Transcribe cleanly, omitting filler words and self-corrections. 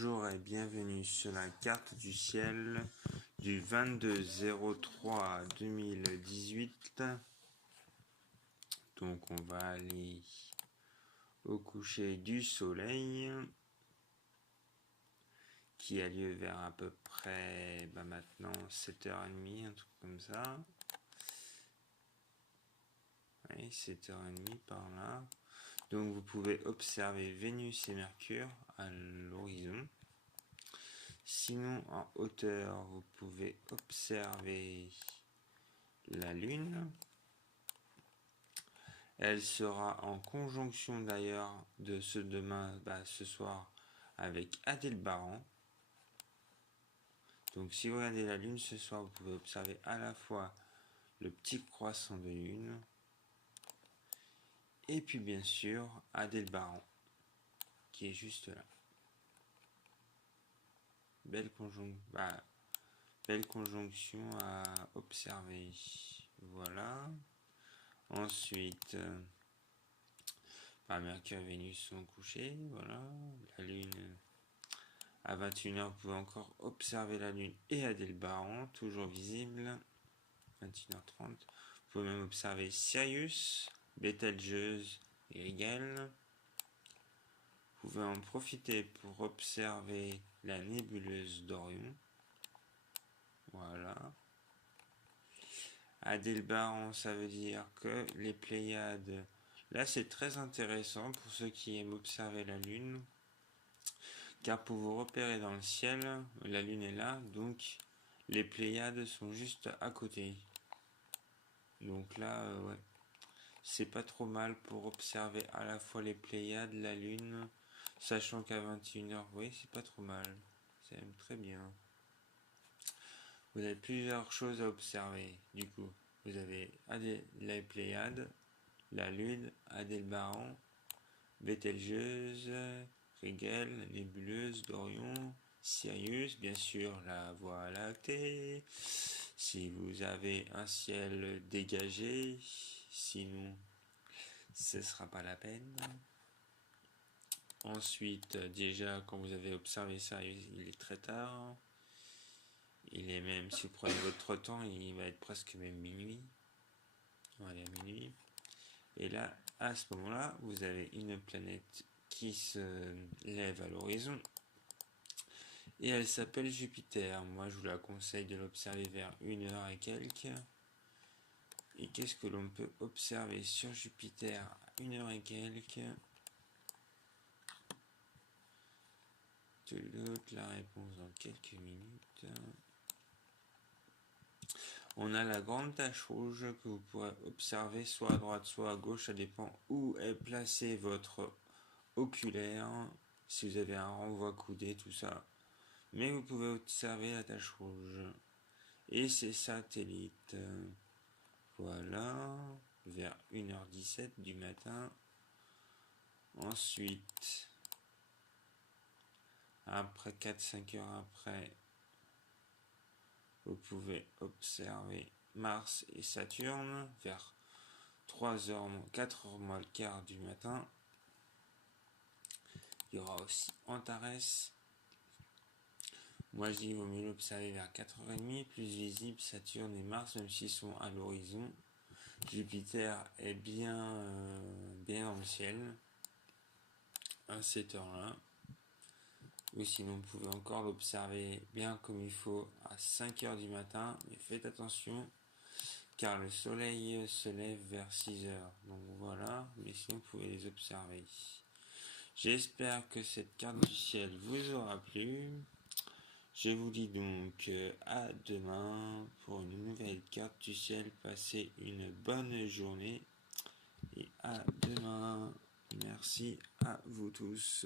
Bonjour et bienvenue sur la carte du ciel du 22/03/2018. Donc on va aller au coucher du soleil qui a lieu vers à peu près maintenant 7h30, un truc comme ça. Oui, 7h30 par là. Donc vous pouvez observer Vénus et Mercure à l'horizon. Sinon, en hauteur, vous pouvez observer la Lune. Elle sera en conjonction d'ailleurs de ce soir avec Aldébaran. Donc si vous regardez la Lune ce soir, vous pouvez observer à la fois le petit croissant de Lune et puis bien sûr Aldébaran qui est juste là. Belle conjonction à observer. Voilà. Ensuite, Mercure et Vénus sont couchés. Voilà. La Lune, à 21h, vous pouvez encore observer la Lune et Aldébaran, toujours visible. 21h30. Vous pouvez même observer Sirius, Bételgeuse et Rigel. Vous pouvez en profiter pour observer la nébuleuse d'Orion. Voilà. Aldébaran, ça veut dire que les Pléiades, là c'est très intéressant pour ceux qui aiment observer la Lune, car pour vous repérer dans le ciel, la Lune est là, donc les Pléiades sont juste à côté. Donc là, ouais, c'est pas trop mal pour observer à la fois les Pléiades, la Lune, sachant qu'à 21h, oui, c'est pas trop mal, c'est même très bien. Vous avez plusieurs choses à observer, du coup. Vous avez les Pléiades, la Lune, Aldébaran, Bételgeuse, Rigel, nébuleuse d'Orion, Sirius, bien sûr la Voie lactée, si vous avez un ciel dégagé, sinon ce sera pas la peine. Ensuite, déjà quand vous avez observé ça, il est très tard. Il est même, si vous prenez votre temps, il va être presque même minuit. On va aller à minuit. Et là, à ce moment-là, vous avez une planète qui se lève à l'horizon. Et elle s'appelle Jupiter. Moi, je vous la conseille de l'observer vers 1h et quelques. Et qu'est-ce que l'on peut observer sur Jupiter à 1h et quelques? La réponse dans quelques minutes. On a la grande tache rouge que vous pourrez observer soit à droite, soit à gauche, ça dépend où est placé votre oculaire, si vous avez un renvoi coudé, tout ça. Mais vous pouvez observer la tache rouge et ses satellites. Voilà, vers 1h17 du matin. Ensuite, après 4-5 heures après, vous pouvez observer Mars et Saturne vers 3h, 4h moins le quart du matin. Il y aura aussi Antares. Moi je dis qu'il vaut mieux l'observer vers 4h30, plus visible Saturne et Mars, même s'ils sont à l'horizon. Jupiter est bien dans le ciel à cette heure-là. Ou sinon vous pouvez encore l'observer bien comme il faut à 5h du matin, mais faites attention car le soleil se lève vers 6h. Donc voilà, mais sinon vous pouvez les observer. J'espère que cette carte du ciel vous aura plu. Je vous dis donc à demain pour une nouvelle carte du ciel. Passez une bonne journée et à demain. Merci à vous tous.